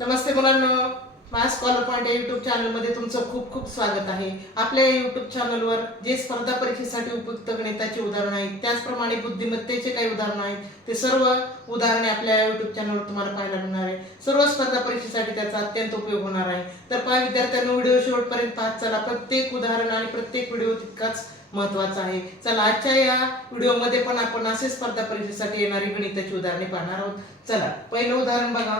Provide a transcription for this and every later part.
नमस्ते मुलांना. माझ्या scholar point या युट्यूब चॅनलमध्ये तुमचं खूप खूप स्वागत आहे. आपल्या या युट्यूब चॅनलवर जे स्पर्धा परीक्षेसाठी उपयुक्त गणिताची उदाहरणं आहेत त्याचप्रमाणे बुद्धिमत्तेचे काही उदाहरणं आहेत ते सर्व उदाहरणे आपल्या युट्यूब चॅनलवर तुम्हाला पाहायला मिळणार आहे. सर्व स्पर्धा परीक्षेसाठी त्याचा अत्यंत उपयोग होणार आहे. तर पहा विद्यार्थ्यांना व्हिडिओ शेवटपर्यंत पाहत चला. प्रत्येक उदाहरण आणि प्रत्येक व्हिडिओ तितकाच महत्त्वाचा आहे. चला आजच्या या व्हिडिओमध्ये पण आपण असे स्पर्धा परीक्षेसाठी येणारी गणिताची उदाहरणे पाहणार आहोत. चला पहिलं उदाहरण बघा.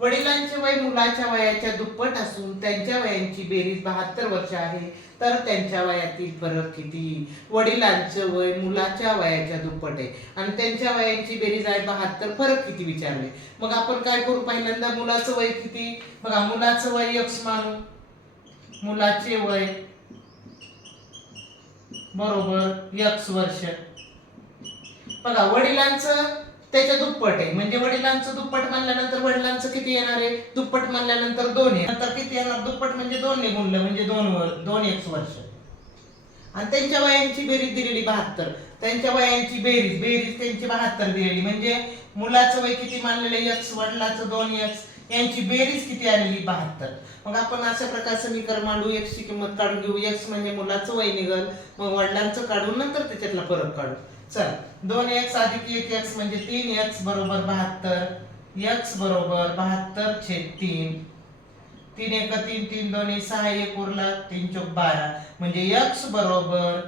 वडिलांचे वय मुलाच्या वयाच्या दुप्पट असून त्यांच्या वयांची बेरीज बहात्तर वर्ष आहे तर त्यांच्या वयातील फरक किती? वडिलांचं वय मुलाच्या वयाच्या दुप्पट आहे. आणि त्यांच्या वयांची बेरीज आहे बहात्तर फरक किती विचारले? मग आपण काय करू पहिल्यांदा? मुलाचं वय किती? बघा मुलाचं वय यक्स मानू. मुलाचे वय बरोबर यक्स वर्ष. बघा वडिलांचं त्याच्या दुप्पट आहे. म्हणजे वडिलांचं दुप्पट मानल्यानंतर वडिलांचं किती येणार आहे? दुप्पट मानल्यानंतर दोन आहे. नंतर किती येणार? दुप्पट म्हणजे दोन ने गुणलं म्हणजे दोन वर दोन एक वर्ष. आणि त्यांच्या वयांची बेरीज दिलेली बहात्तर. त्यांच्या वयांची बेरीज बेरीज त्यांची बहात्तर दिलेली. म्हणजे मुलाचं वय किती मानलेलं यक्स वडिलाचं दोन यक्स यांची बेरीज किती आलेली? बहात्तर. मग आपण अशा प्रकारचं समीकरण मांडू. एक्स ची किंमत काढून घेऊ. एक्स म्हणजे मुलाचं वय निघल. मग वडिलांचं काढून नंतर त्याच्यातला फरक काढू. चल. दोन एक्स अधिक एक एक्स म्हणजे तीन एक्स बरोबर बहात्तर एक्स बरोबर बहात्तर छेद तीन. तीन एक तीन तीन दोन्ही सहा एक उरला तीन चौक बारा. म्हणजे एक्स बरोबर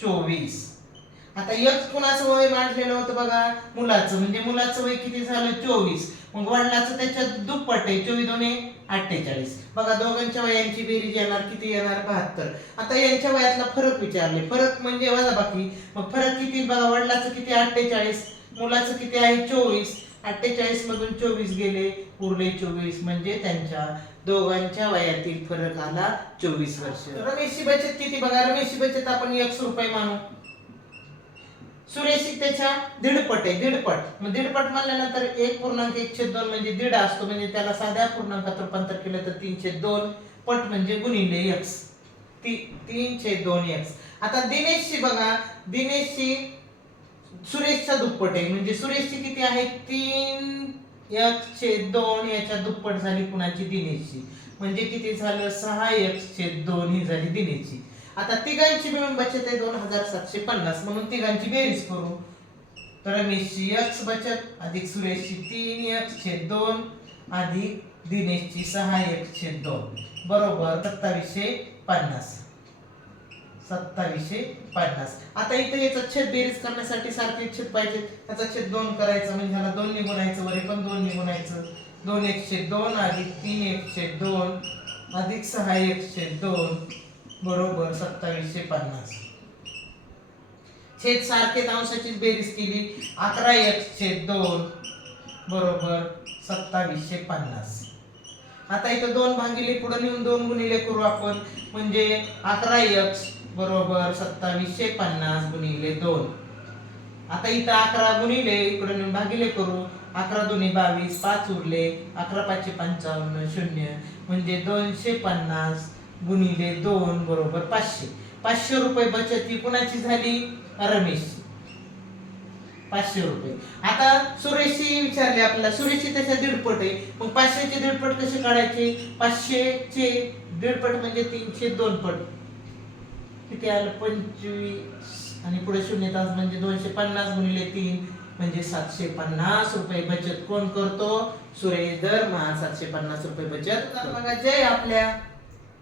चोवीस. आता यक्ष कुणाचं वय मांडलेलं होतं बघा? मुलाचं. म्हणजे मुलाचं वय किती झालं? चोवीस. मग वडिलाचं त्याच्यात दुप्पट आहे. चोवीस दोन्ही अठ्ठेचाळीस. बघा दोघांच्या वयांची बेरीज येणार किती येणार? बहात्तर. आता यांच्या वयातला फरक विचारले. फरक म्हणजे वजा बाकी. मग फरक किती? बघा वडिलाचं किती? अठ्ठेचाळीस. मुलाचं किती आहे? चोवीस. अठ्ठेचाळीस मधून चोवीस गेले उरले चोवीस म्हणजे त्यांच्या दोघांच्या वयातील फरक आला चोवीस वर्ष. रमेशची बचत किती? बघा रमेशची बचत आपण एकशे रुपये मानू. सुरेशी त्याच्या दीडपट आहे दीडपट. मग दीडपट म्हणल्यानंतर एक पूर्णांक एकशे दोन म्हणजे दीड असतो म्हणजे त्याला साध्या पूर्णांकात रूपांतर केलं तर तीनशे दोन. पट म्हणजे गुणिले एक्स ती तीनशे दोन एक्स आता दिनेशची बघा दिनेशची सुरेशचा दुप्पट आहे. म्हणजे सुरेशची किती आहे? तीन एक्स छेद दोन याच्या दुप्पट झाली कुणाची? दिनेशची. म्हणजे किती झालं? सहा एक्स छेद दोन ही झाली दिनेशची. आता तिघांची मिळून बचत आहे दोन हजार सातशे पन्नास म्हणून तिघांची बेरीज करू. तर रमेशची एक्स बचत अधिक सुरेशची तीन एक्स छेद दोन अधिक दिनेशची सहा एक्स छेद दोन. बरोबर सत्तावीसशे पन्नास. सत्तावीसशे पन्नास. आता इथे याचा छेद बेरीज करण्यासाठी सारखे छेद पाहिजे. त्याचा छेद दोन करायचं म्हणजे ह्याला दोन निघुणायचं वरे पण दोन निघुणायचं दोन एकशे दोन अधिक तीन एकशे दोन अधिक सहा एकशे दोन. बरोबर सत्तावीसशे पन्नास. छेद सारखेच अंशाचीच बेरीज केली. अकरा एक छेद दोन. बरोबर सत्तावीसशे पन्नास. आता इथं दोन भागिले पुढे नेऊन दोन गुणिले करू आपण. म्हणजे अकरा एक्स बरोबर सत्तावीसशे पन्नास गुणिले दोन. आता इथं अकरा गुणिले इकडे नेऊन भागिले करू. अकरा दोन्ही बावीस पाच उरले. अकरा पाचशे पंचावन्न शून्य. म्हणजे दोनशे पन्नास गुणिले दोन बरोबर पाचशे. पाचशे रुपये बचत ही कुणाची झाली? रमेश पाचशे रुपये. आता सुरेशची विचारले आपल्याला. सुरेशची त्याच्या दीडपट आहे. मग पाचशेचे दीडपट कसे काढायचे? पाचशेचे दीडपट म्हणजे तीनशे दोन पट किती आलं? पंचवीस. आणि पुढे शून्य तास म्हणजे दोनशे पन्नास गुणिले तीन म्हणजे सातशे पन्नास रुपये बचत कोण करतो? सुरेश दरमहा सातशे पन्नास रुपये बचत बघा जय आपल्या.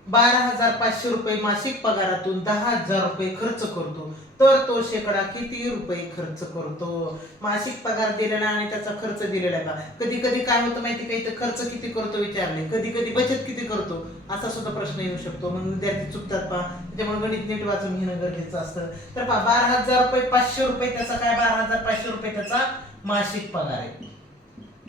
बारा हजार पाचशे रुपये मासिक पगारातून दहा हजार रुपये खर्च करतो. तर तो शेकडा किती रुपये खर्च करतो? मासिक पगार दिलेला आणि त्याचा खर्च दिलेला का? कधी कधी काय होतं माहिती का इथं खर्च किती करतो विचारले. कधी कधी बचत किती करतो? असा सुद्धा प्रश्न येऊ शकतो. म्हणून विद्यार्थी चुकतात पहा. त्याच्यामुळे गणित नीट वाचून घेणं गरजेचं असतं. तर पहा बारा हजार रुपये पाचशे रुपये त्याचा काय? बारा हजार पाचशे रुपये त्याचा मासिक पगार आहे.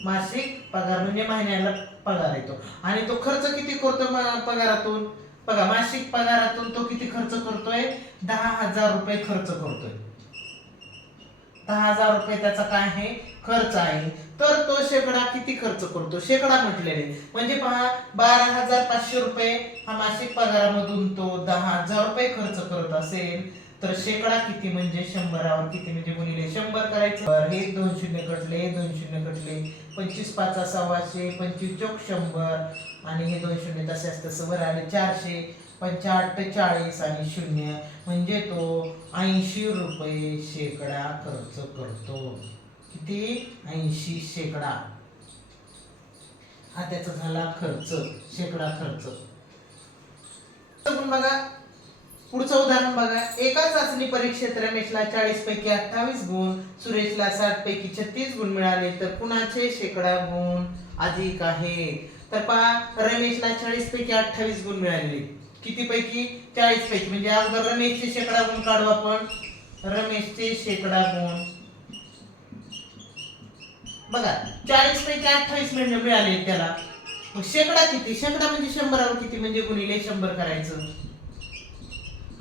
मासिक पगार म्हणजे महिन्याला पगार येतो. आणि तो खर्च किती करतो पगारातून? बघा मासिक पगारातून तो किती खर्च करतोय? दहा हजार रुपये खर्च करतोय. दहा हजार रुपये त्याचा काय आहे? खर्च आहे. तर तो शेकडा किती खर्च करतो? शेकडा म्हटलेले. म्हणजे पहा बारा हजार पाचशे रुपये हा मासिक पगारामधून तो दहा हजार रुपये खर्च करत असेल तर शेकडा किती म्हणजे शंभरावर किती म्हणजे गुणिले शंभर करायचं? हे दोन शून्य कटले हे दोन शून्य कटले पंचवीस पाचा सव्वाशे पंचवीस चौक शंभर. आणि हे दोन शून्य तसे असतं वर आले चारशे. चाळीस आणि शून्य म्हणजे तो ऐंशी रुपये शेकडा खर्च करतो. किती? ऐंशी शेकडा. हा त्याचा झाला खर्च शेकडा खर्च. बघा पुढचं उदाहरण बघा. एका चाचणी परीक्षेत रमेशला चाळीस पैकी अठ्ठावीस गुण सुरेशला साठ पैकी छत्तीस गुण मिळाले तर कुणाचे? शेकडा गुण. अधिक आहे. तर पहा रमेशला चाळीस पैकी अठ्ठावीस गुण मिळाले किती पैकी चाळीस पैकी म्हणजे अगोदर रमेशचे शेकडा गुण काढू आपण. रमेशचे शेकडा गुण. बघा चाळीस पैकी अठ्ठावीस मिळणे मिळाले त्याला. मग शेकडा किती? शेकडा म्हणजे शंभरावर किती? म्हणजे गुणिले शंभर करायचं.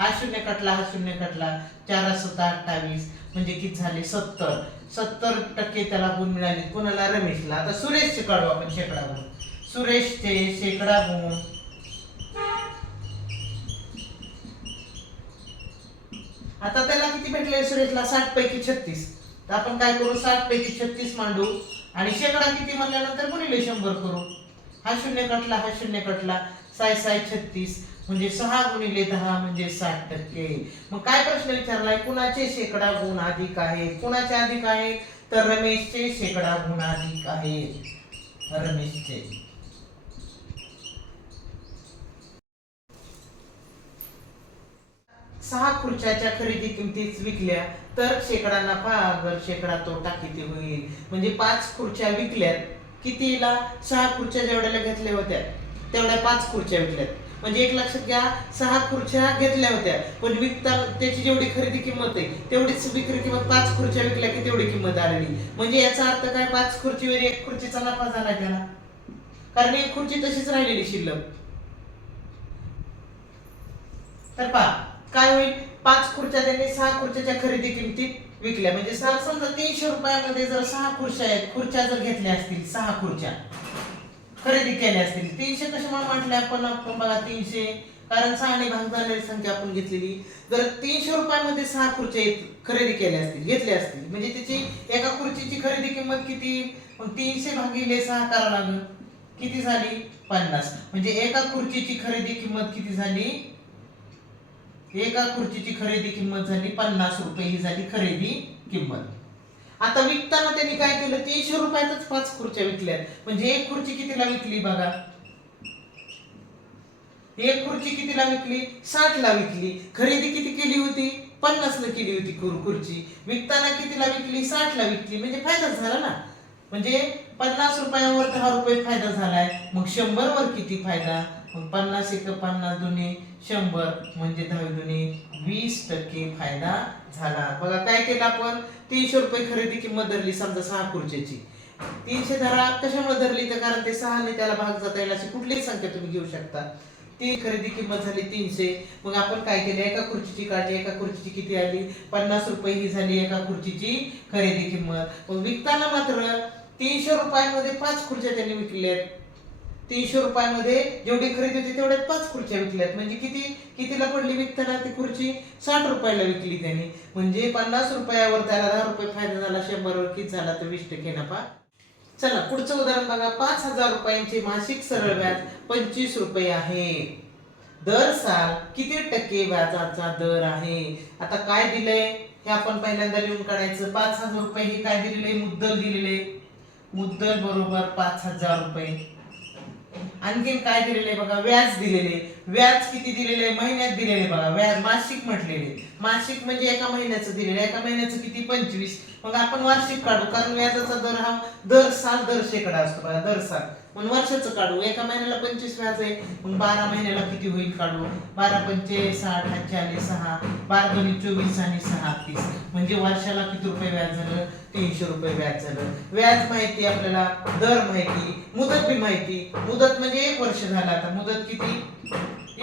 हा शून्य कटला हा शून्य कटला. चार सत्ता अठ्ठावीस म्हणजे किती झाले? सत्तर. सत्तर टक्के त्याला गुण मिळाले. कोणाला? रमेशला. आता सुरेशचे काढू आपण शेकडा गुण सुरेशचे शेकडा गुण. आता त्याला किती भेटले? सुरेशला साठ पैकी छत्तीस. तर आपण काय करू? साठ पैकी छत्तीस मांडू. आणि शेकडा किती म्हणल्यानंतर गुणिले शंभर करू. हा शून्य कटला हा शून्य कटला. साय साय छत्तीस. म्हणजे सहा गुणिले दहा म्हणजे साठ टक्के. मग काय प्रश्न विचारलाय? कुणाचे शेकडा गुण अधिक आहेत? कुणाचे अधिक आहेत? तर रमेशचे शेकडा गुण अधिक आहेत. रमेशचे. सहा खुर्च्याच्या खरेदी किमतीत विकल्या तर शेकडा नफा अगर शेकडा तोटा किती होईल? म्हणजे पाच खुर्च्या विकल्यात कितीला? सहा खुर्च्या जेवढ्याला घेतल्या होत्या तेवढ्या पाच खुर्च्या विकल्यात. म्हणजे एक लक्षात घ्या सहा खुर्च्या घेतल्या होत्या. पण विकता त्याची जेवढी खरेदी किंमत आहे तेवढीच विक्री किंमत पाच खुर्च्या विकल्या की तेवढी किंमत आलेली. म्हणजे याचा अर्थ काय? पाच खुर्चीवर एक खुर्चीचा नफा झाला त्याला कारण एक खुर्ची तशीच राहिलेली शिल्लक. तर पहा काय होईल? पाच खुर्च्या त्यांनी सहा खुर्च्याच्या खरेदी किमतीत विकल्या. म्हणजे सहा समजा तीनशे रुपयामध्ये जर सहा खुर्च्या आहेत खुर्च्या जर घेतल्या असतील सहा खुर्च्या खरेदी केल्या असतील. तीनशे कशामुळे म्हटले आपण आपण बघा तीनशे. कारण सहा आणि भाग झालेली संख्या आपण घेतलेली. जर तीनशे रुपयामध्ये सहा खुर्च्या खरेदी केल्या असतील घेतल्या असतील. म्हणजे त्याची एका खुर्चीची खरेदी किंमत किती? मग तीनशे भागिले सहा करावं लागेल. किती झाली? पन्नास. म्हणजे एका खुर्चीची खरेदी किंमत किती झाली? एका खुर्चीची खरेदी किंमत झाली पन्नास रुपये. ही झाली खरेदी किंमत. आता विकताना त्यांनी काय केलं? तीनशे रुपयातच पाच खुर्च्या विकल्या म्हणजे एक खुर्ची कितीला विकली बघा? एक खुर्ची कितीला विकली? साठ ला विकली. खरेदी किती केली होती? पन्नास ला केली होती खुर्ची. विकताना कितीला विकली? साठ ला विकली. म्हणजे फायदाच झाला ना? म्हणजे पन्नास रुपयावर दहा रुपये फायदा झालाय. मग शंभर वर किती फायदा? मग पन्नास एक पन्नास दुने शंभर म्हणजे दहावी दुने वीस टक्के फायदा झाला. बघा काय केलं आपण? तीनशे रुपये खरेदी किंमत धरली समजा सहा खुर्च्याची तीनशे धरा कशामुळे धरली तर? कारण ते सहाने त्याला भाग जाता येईल अशी कुठलीही संख्या तुम्ही घेऊ शकता. ती खरेदी किंमत झाली तीनशे. मग आपण काय केलं? एका खुर्चीची काढली एका खुर्चीची किती आली? पन्नास रुपये ही झाली एका खुर्चीची खरेदी किंमत. मग विकताना मात्र तीनशे रुपयामध्ये पाच खुर्च्या त्यांनी आहेत तीनशे रुपयामध्ये जेवढी खरेदी होती तेवढ्यात पाच खुर्च्या विकल्यात. म्हणजे किती? कितीला पडली विकताना ती खुर्ची? साठ रुपयाला विकली त्यांनी. म्हणजे पन्नास रुपयावर त्याला दहा रुपये फायदा झाला शंभरवर किती झाला तर वीस टक्के नफा. चला पुढचं उदाहरण बघा. पाच हजार रुपयांचे मासिक सरळ व्याज पंचवीस रुपये आहे. दर साल किती टक्के व्याजाचा दर आहे? आता काय दिलंय? हे आपण पहिल्यांदा लिहून काढायचं. पाच हजार रुपये हे काय दिलेले? मुद्दल दिलेले. मुद्दल बरोबर पाच हजार रुपये. आणखीन काय दिलेले बघा? व्याज दिलेले. व्याज किती दिलेले? महिन्यात दिलेले बघा. व्याज मासिक म्हटलेले. मासिक म्हणजे एका महिन्याचं दिलेलं. एका महिन्याचं किती? पंचवीस. मग आपण वार्षिक काढू. कारण व्याजाचा दर हा दर साल दर शेकडा असतो बघा. दर साल. मग वर्षाचं काढू. एका महिन्याला पंचवीस व्याज आहे मग बारा महिन्याला किती होईल काढू? बारा पंचे साठ हातचे आले सहा बारा दोन्ही चोवीस आणि सहा तीस. म्हणजे वर्षाला किती रुपये व्याज झालं? तीनशे रुपये व्याज झालं. व्याज माहिती आपल्याला दर माहिती मुदत बी माहिती. मुदत म्हणजे एक वर्ष झालं आता. मुदत किती?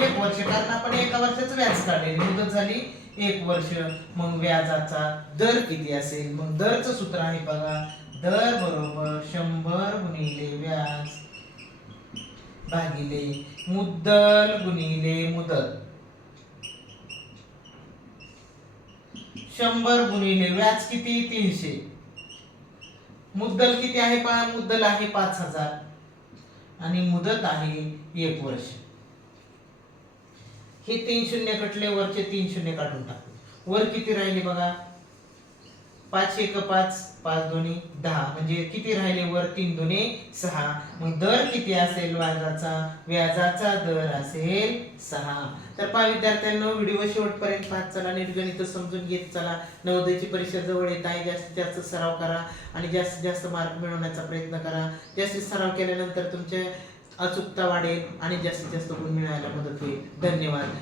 एक वर्ष. कारण आपण एका वर्षाचं व्याज काढले मुदत झाली एक वर्ष. मग व्याजाचा दर किती असेल? मग दरचं सूत्र आहे बघा. दर बरोबर शंभर गुणिले व्याज भागिले मुद्दल गुणिले मुदत. शंभर गुणिले व्याज किती? तीनशे. मुद्दल किती आहे पहा? मुद्दल आहे पाच हजार. आणि मुदत आहे एक वर्ष. हे तीन शून्य कटले वरचे तीन शून्य काढून टाकू. वर किती राहिले बघा? पाच एक पाच पाच दोन्ही दहा. म्हणजे किती राहिले वर? तीन दोन्ही सहा. मग दर किती असेल? व्याजाचा? व्याजाचा दर असेल सहा. तर पहा विद्यार्थ्यांना व्हिडिओ शेवटपर्यंत पाहत चला. नीटगणित समजून घेत चला. नवोदयची परीक्षा जवळ येत आहे. जास्तीत जास्त सराव करा आणि जास्तीत जास्त मार्क मिळवण्याचा प्रयत्न करा. जास्तीत सराव केल्यानंतर तुमचे अचूकता वाढेल आणि जास्तीत जास्त गुण मिळायला मदत होईल. धन्यवाद.